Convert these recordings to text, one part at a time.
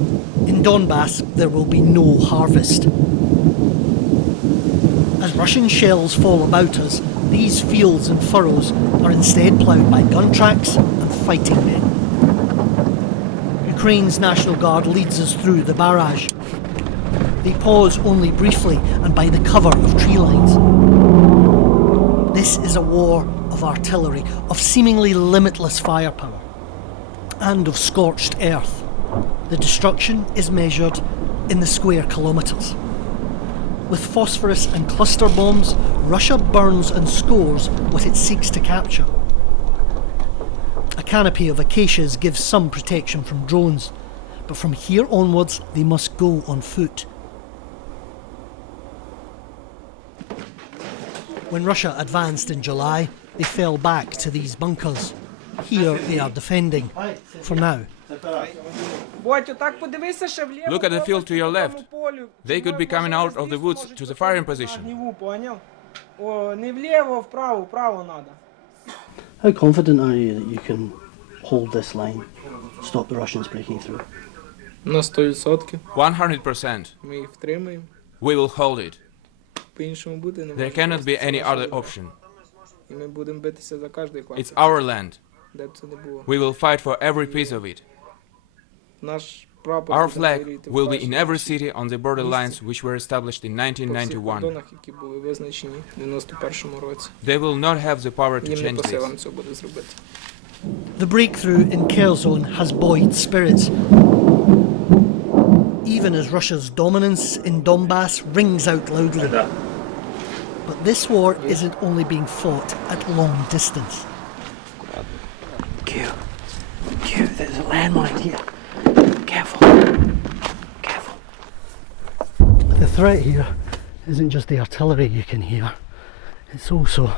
In Donbas, there will be no harvest. As Russian shells fall about us, these fields and furrows are instead ploughed by gun tracks and fighting men. Ukraine's National Guard leads us through the barrage. They pause only briefly and by the cover of tree lines. This is a war of artillery, of seemingly limitless firepower, and of scorched earth. The destruction is measured in the square kilometres. With phosphorus and cluster bombs, Russia burns and scores what it seeks to capture. A canopy of acacias gives some protection from drones, but from here onwards they must go on foot. When Russia advanced in July, they fell back to these bunkers. Here they are defending, for now. Look at the field to your left. They could be coming out of the woods to the firing position. How confident are you that you can hold this line, stop the Russians breaking through? На 100%. 100%. Ми їх втримаємо. We will hold it. По-іншому бути не може. There cannot be any other option. І ми будемо битися за кожний клаптик. It's our land. Де б це не було. We will fight for every piece of it. Наш прапор Our буде flag горіти will be в in every city on the border lines which were established in по всіх 1991. кордонах, які були визначені в 91-му році. They will not have the power to Їм не change по this. силам цього буде зробити. The breakthrough in Kherson has buoyed spirits. Even as Russia's dominance in Donbas rings out loudly. But this war isn't only being fought at long distance. Q, there's a landmine here. Careful. Careful. The threat here isn't just the artillery you can hear, it's also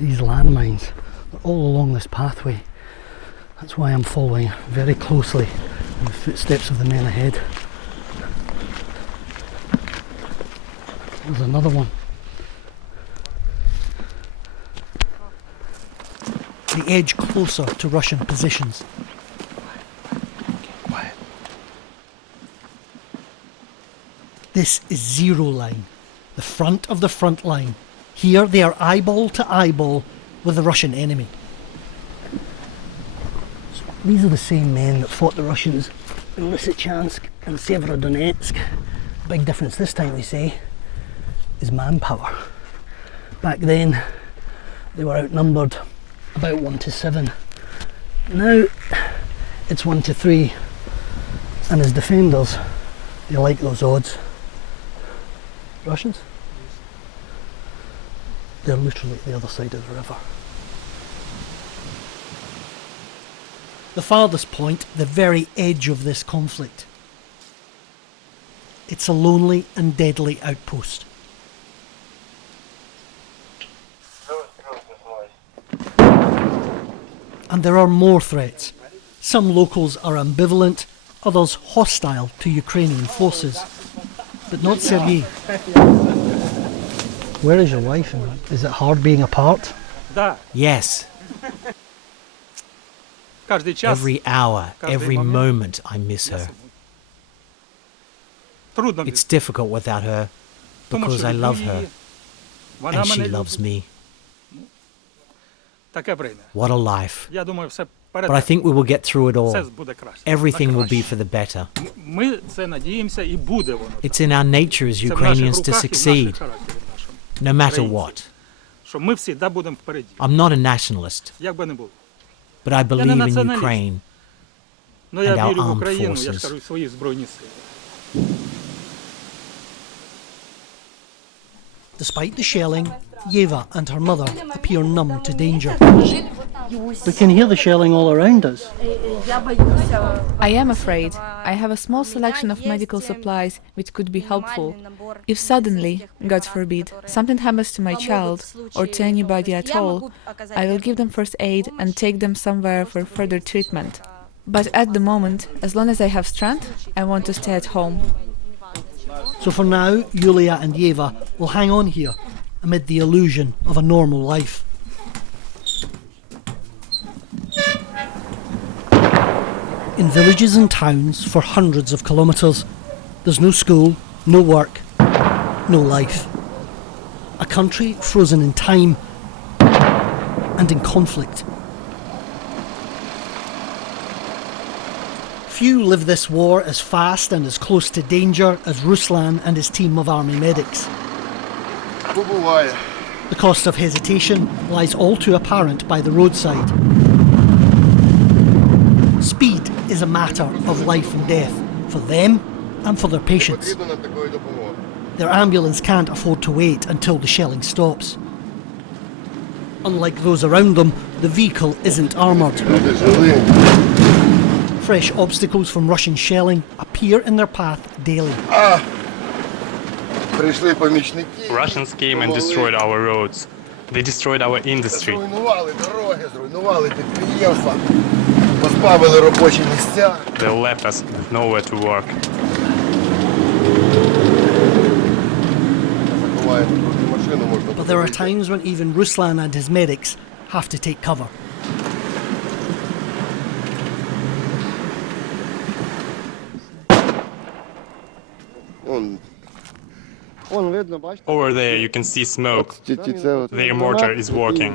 these landmines all along this pathway. That's why I'm following very closely the footsteps of the men ahead. There's another one. They edge closer to Russian positions. Quiet. This is zero line, the front of the front line. Here they are eyeball to eyeball with the Russian enemy. So these are the same men that fought the Russians in Lysychansk and Severodonetsk. Big difference this time, they say, is manpower. Back then, they were outnumbered about 1-7. Now, it's 1-3. And as defenders, they like those odds. Russians? They're literally at the other side of the river. The farthest point, the very edge of this conflict. It's a lonely and deadly outpost. And there are more threats. Some locals are ambivalent, others hostile to Ukrainian forces. But not Sergei. Where is your wife? Is it hard being apart? Yes. Every hour, every moment I miss her. It's difficult without her because I love her and she loves me. What a life. But I think we will get through it all. Everything will be for the better. It's in our nature as Ukrainians to succeed, no matter what. I'm not a nationalist, but I believe in Ukraine and our armed forces. Despite the shelling, Yeva and her mother appear numb to danger. We can hear the shelling all around us. I am afraid. I have a small selection of medical supplies which could be helpful. If suddenly, God forbid, something happens to my child or to anybody at all, I will give them first aid and take them somewhere for further treatment. But at the moment, as long as I have strength, I want to stay at home. So for now, Yulia and Yeva will hang on here amid the illusion of a normal life. In villages and towns for hundreds of kilometres, there's no school, no work, no life. A country frozen in time and in conflict. Few live this war as fast and as close to danger as Ruslan and his team of army medics. The cost of hesitation lies all too apparent by the roadside. Speed is a matter of life and death for them and for their patients. Their ambulance can't afford to wait until the shelling stops. Unlike those around them, the vehicle isn't armoured. Fresh obstacles from Russian shelling appear in their path daily. Russians came and destroyed our roads. They destroyed our industry. They left us with nowhere to work. But there are times when even Ruslan and his medics have to take cover. Over there you can see smoke. Their mortar is working.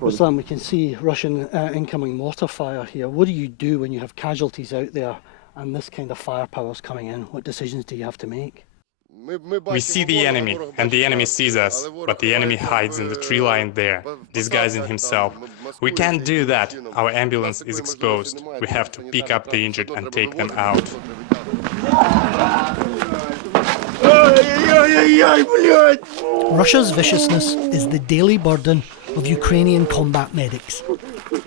Ruslan, we can see Russian incoming mortar fire here. What do you do when you have casualties out there and this kind of firepower is coming in? What decisions do you have to make? We see the enemy, and the enemy sees us, but the enemy hides in the tree line there, disguising himself. We can't do that. Our ambulance is exposed. We have to pick up the injured and take them out. Russia's viciousness is the daily burden of Ukrainian combat medics.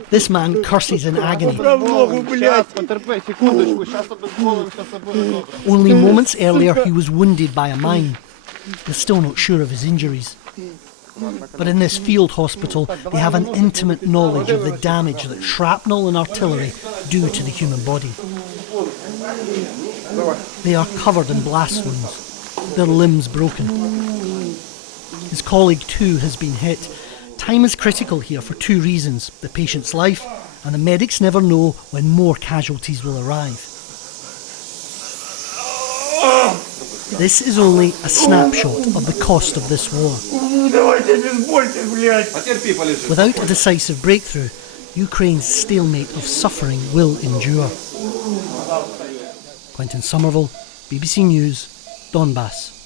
This man curses in agony. Only moments earlier he was wounded by a mine. They're still not sure of his injuries. But in this field hospital they have an intimate knowledge of the damage that shrapnel and artillery do to the human body. They are covered in blast wounds, their limbs broken. His colleague too has been hit. Time is critical here for two reasons: the patient's life, and the medics never know when more casualties will arrive. This is only a snapshot of the cost of this war. Without a decisive breakthrough, Ukraine's stalemate of suffering will endure. Quentin Sommerville, BBC News, Donbas.